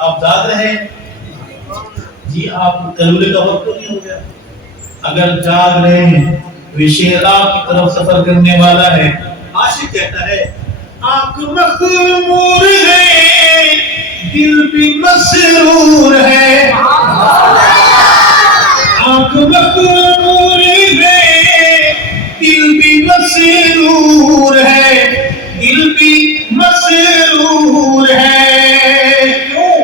آپ جاگ رہے ہیں جی؟ آپ قیلولے کا وقت تو نہیں ہو گیا؟ اگر جاگ رہے ہیں تو یہ شعر آپ کی طرف سفر کرنے والا ہے۔ عاشق کہتا ہے آنکھ مخمور ہے دل بھی مسرور ہے، آنکھ مخمور ہے دل بھی مسرور ہے، دل بھی مسرور ہے۔ کیوں؟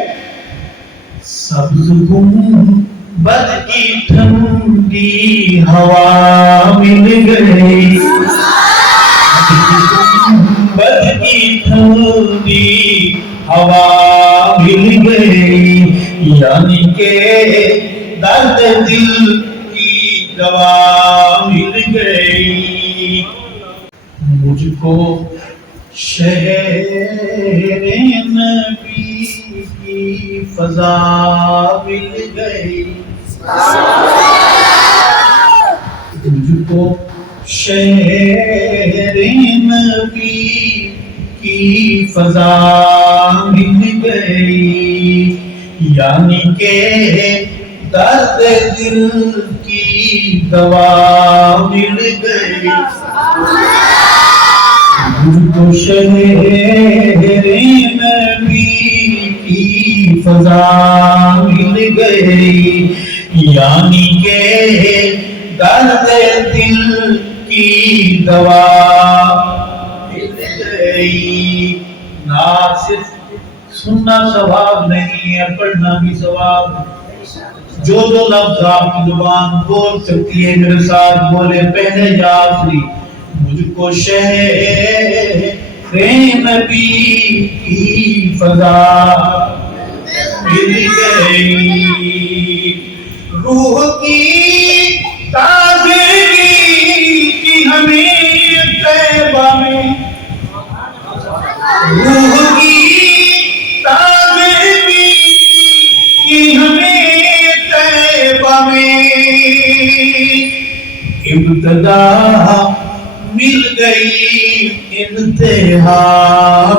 سبز گنبد کی ٹھنڈی ہوا مل گئی، گنبد کی ٹھنڈی ہوا مل گئی، یعنی کہ درد دل کی دوا مل گئی۔ مجھ کو شہر نبی کی فضا مل گئی، مجھ کو شہر نبی کی فضا مل گئی، یعنی کہ درد دل کی دوا مل گئی۔ مجھ کو شہر نبی کی فضا مل گئی، یعنی کہ درد دل کی دوا مل گئی۔ نعت صرف سننا ثواب نہیں ہے، پڑھنا بھی ثواب ہے۔ جو لفظ آپ کی زبان بول سکتی ہے میرے ساتھ بولے، پہلے یا آخری۔ مجھ کو شہر نبی کی فضا مل گئی، روح کی تازگی کی ہمیں طیبہ میں، روح کی تازگی کی ہمیں طیبہ میں ابتدا مل گئی، انتہا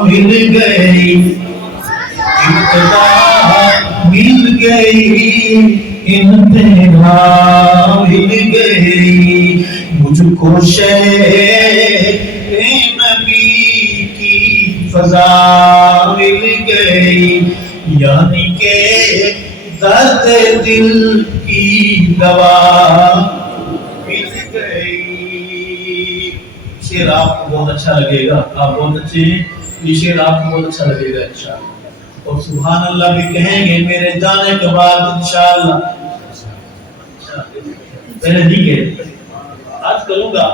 مل گئی، ابتدا مل گئی، انتہا مل گئی۔ مجھ کو شہر نبی کی فضا مل گئی، یعنی کہ درد دل کی دوا مل گئی۔ شعر آپ کو بہت اچھا لگے گا، آپ بہت اچھے ہیں، یہ شعر آپ کو بہت اچھا لگے گا انشاءاللہ، اور سبحان اللہ بھی کہیں گے میرے جانے کے بعد انشاءاللہ۔ پہلے نہیں کہے آج کروں گا۔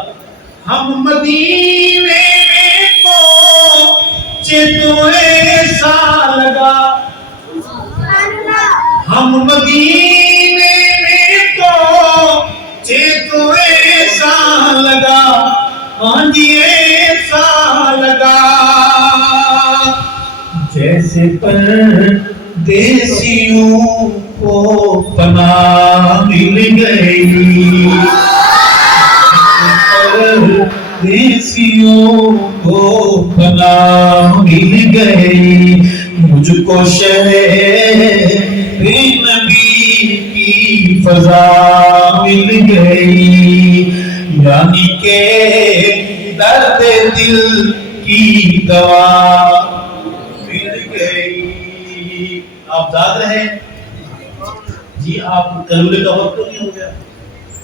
ہم مدینے میں پہنچے تو ایسا لگا، ہم مدینے میں پہنچے تو ایسا لگا، ہاں جی ایسا لگا جیسے پردیسیوں کو پناہ مل گئی، پردیسیوں کو پناہ مل گئی۔ مجھ کو شہر نبی کی فضا مل گئی، یعنی کہ درد دل کی دوا مل گئی۔ آپ جاگ رہے ہیں جی؟ آپ قیلولے کا وقت تو نہیں ہو گیا؟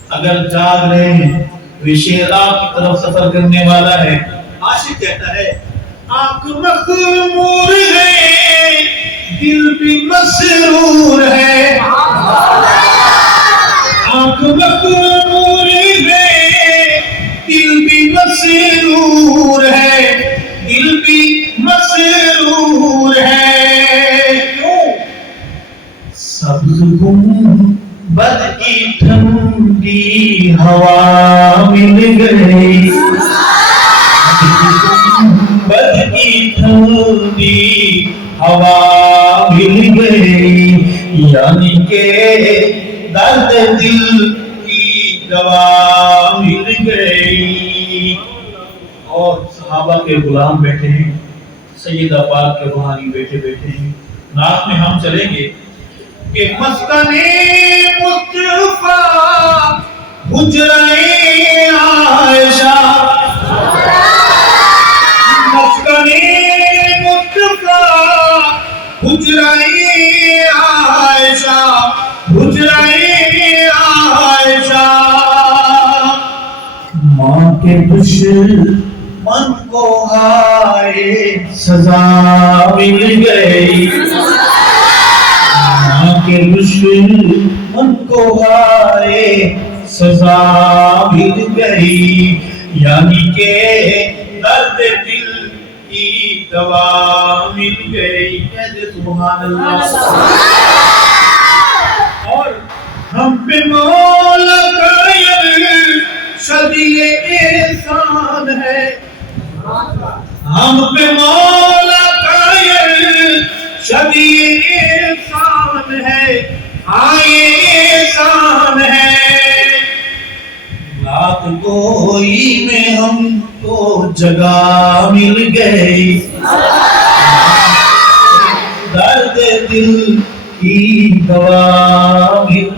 اگر جاگ رہے ہیں تو یہ شعر آپ کی طرف سفر کرنے والا ہے۔ عاشق کہتا ہے آنکھ مخمور ہے دل بھی مسرور ہے، آنکھ مخمور ہے دل بھی مسرور ہے، دل بھی مسرور ہے۔ کیوں؟ سبز گنبد کی ٹھنڈی ہوا مل گئی، گنبد کی ٹھنڈی ہوا مل گئی، یعنی کہ درد دل کی دوا مل گئی۔ اور صحابہ کے غلام بیٹھے ہیں، سیدہ پاک کے روحانی بیٹے بیٹھے ہیں، نعت میں ہم چلیں گے کہ مسکنے مصطفیٰ حجرائے عائشہ، مسکنے مصطفیٰ حجرائے عائشہ، حجرائے عائشہ، ماں کے دشمن کو ہائے سزا مل گئی، ماں کے دشمن کو ہائے سزا مل گئی، یعنی کہ درد دل کی دوا مل گئی۔ سبحان اللہ۔ اور ہم پہ مولا کا شدید احسان ہے، ہم پہ مولا کا شدید احسان ہے، آئے احسان ہے، رات گوئی میں ہم کو جگہ مل گئی، درد دل کی دوا مل